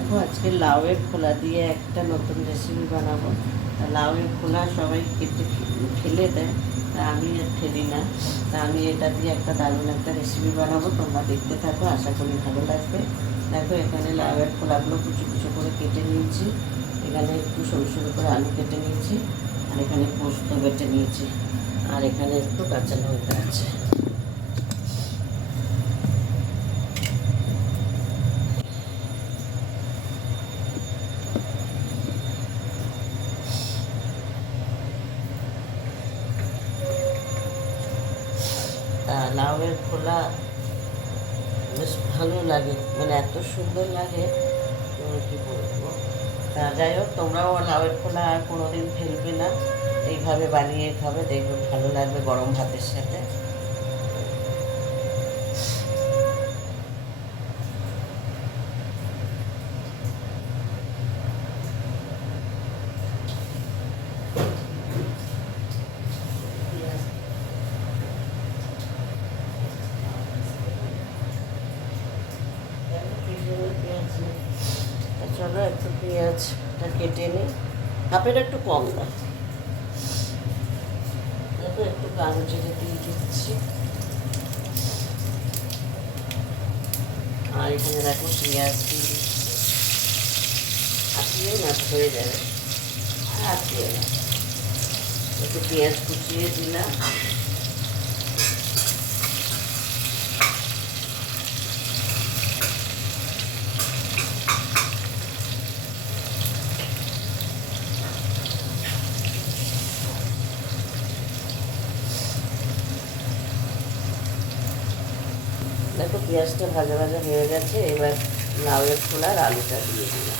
দেখো আজকে লাউয়ের খোলা দিয়ে একটা নতুন রেসিপি বানাবো। তা লাউয়ের খোলা সবাই কেটে ফেলে দেয়, তা আমি আর ফেলি না। তা আমি এটা দিয়ে একটা দারুণ একটা রেসিপি বানাবো, তোমরা দেখতে থাকো, আশা করি ভালো লাগবে। দেখো এখানে লাউয়ের খোলাগুলো কুচো কুচো করে কেটে নিয়েছি, এখানে একটু সরু সরু করে আলু কেটে নিয়েছি, আর এখানে পোস্ত বেটে নিয়েছি, আর এখানে একটু কাঁচা লঙ্কা আছে। লাউয়ের খোলা বেশ ভালো লাগে, মানে এত সুন্দর লাগে কী বলবো। তা যাই হোক, তোমরাও লাউয়ের খোলা আর কোনো দিন ফেলবে না, এইভাবে বানিয়ে খাবে, দেখবে ভালো লাগবে গরম ভাতের সাথে। চলো একটু পেঁয়াজটা কেটে নিই, হাফের একটু কম দাও। দেখো একটু কালো জিরে দিয়ে দিচ্ছি, আর এখানে দেখো পেঁয়াজ দিয়ে দিচ্ছি। হাতিয়ে না হয়ে যাবে, হাতিয়ে না, একটু পেঁয়াজ কুচিয়ে দিলাম। দেখো পেঁয়াজটা ভাজা ভাজা হয়ে গেছে, এবার লাউয়ের খোলার আলুটা দিয়ে দিলাম।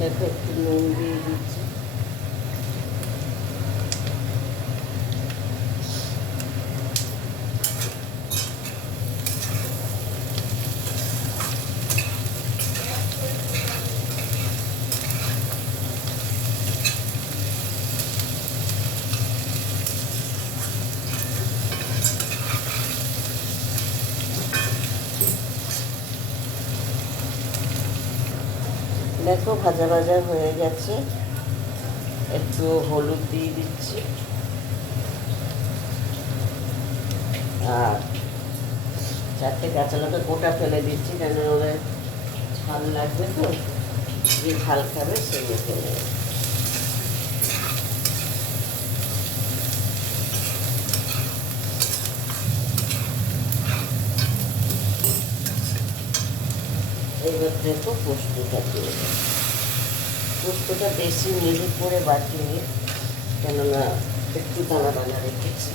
দেখো একটু নুন দিয়ে দিচ্ছি, দেখো ভাজা ভাজা হয়ে গেছে, একটু হলুদ দিয়ে দিচ্ছি, আর চারটে কাঁচা লঙ্কা গোটা ফেলে দিচ্ছি, কেন ওদের ঝাল লাগবে, তো যে ঝাল খাবে সে ফেলে। এবার দেখো পোস্তটা দিয়ে দেবো। পোস্তটা বেশি মিহি করে বাটিনি, কেননা একটু দানা দানা রেখেছি।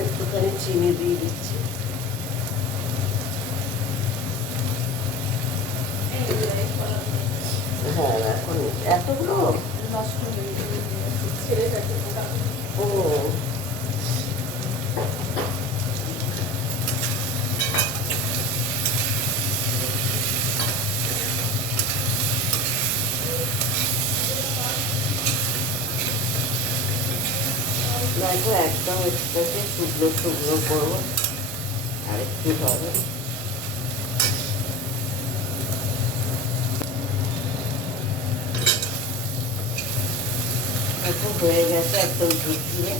একটুখানি চিনি দিয়ে দিচ্ছি, হ্যাঁ এখন এতগুলো ও দেখো একদম এটাকে শুকনো শুকনো করবো, আর একটু হবে। এখন হয়ে গেছে একদম ঝুঁকিয়ে।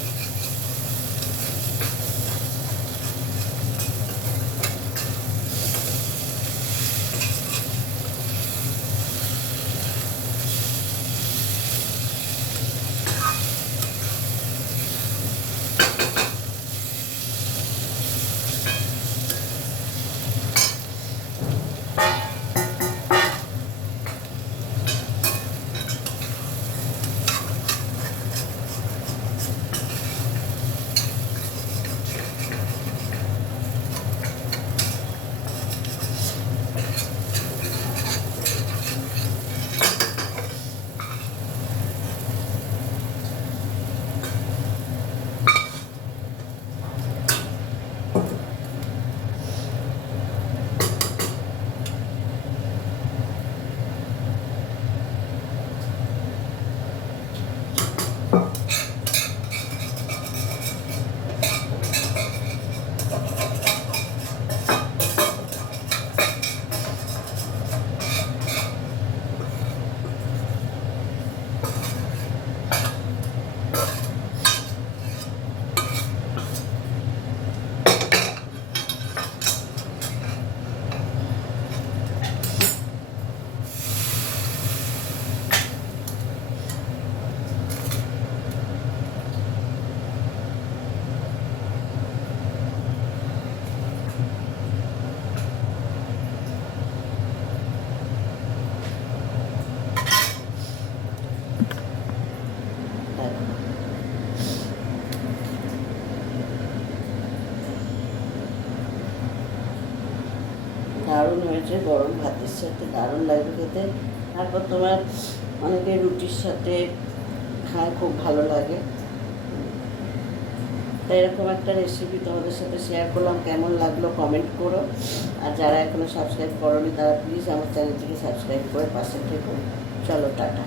দারুণ হয়েছে, গরম ভাতের সাথে দারুণ লাগবে খেতে। তারপর তোমার অনেকে রুটির সাথে খায়, খুব ভালো লাগে। তাই এরকম একটা রেসিপি তোমাদের সাথে শেয়ার করলাম, কেমন লাগলো কমেন্ট করো। আর যারা এখনও সাবস্ক্রাইব করোনি তারা প্লিজ আমার চ্যানেলটিকে সাবস্ক্রাইব করে পাশে থেকো। চলো টাটা।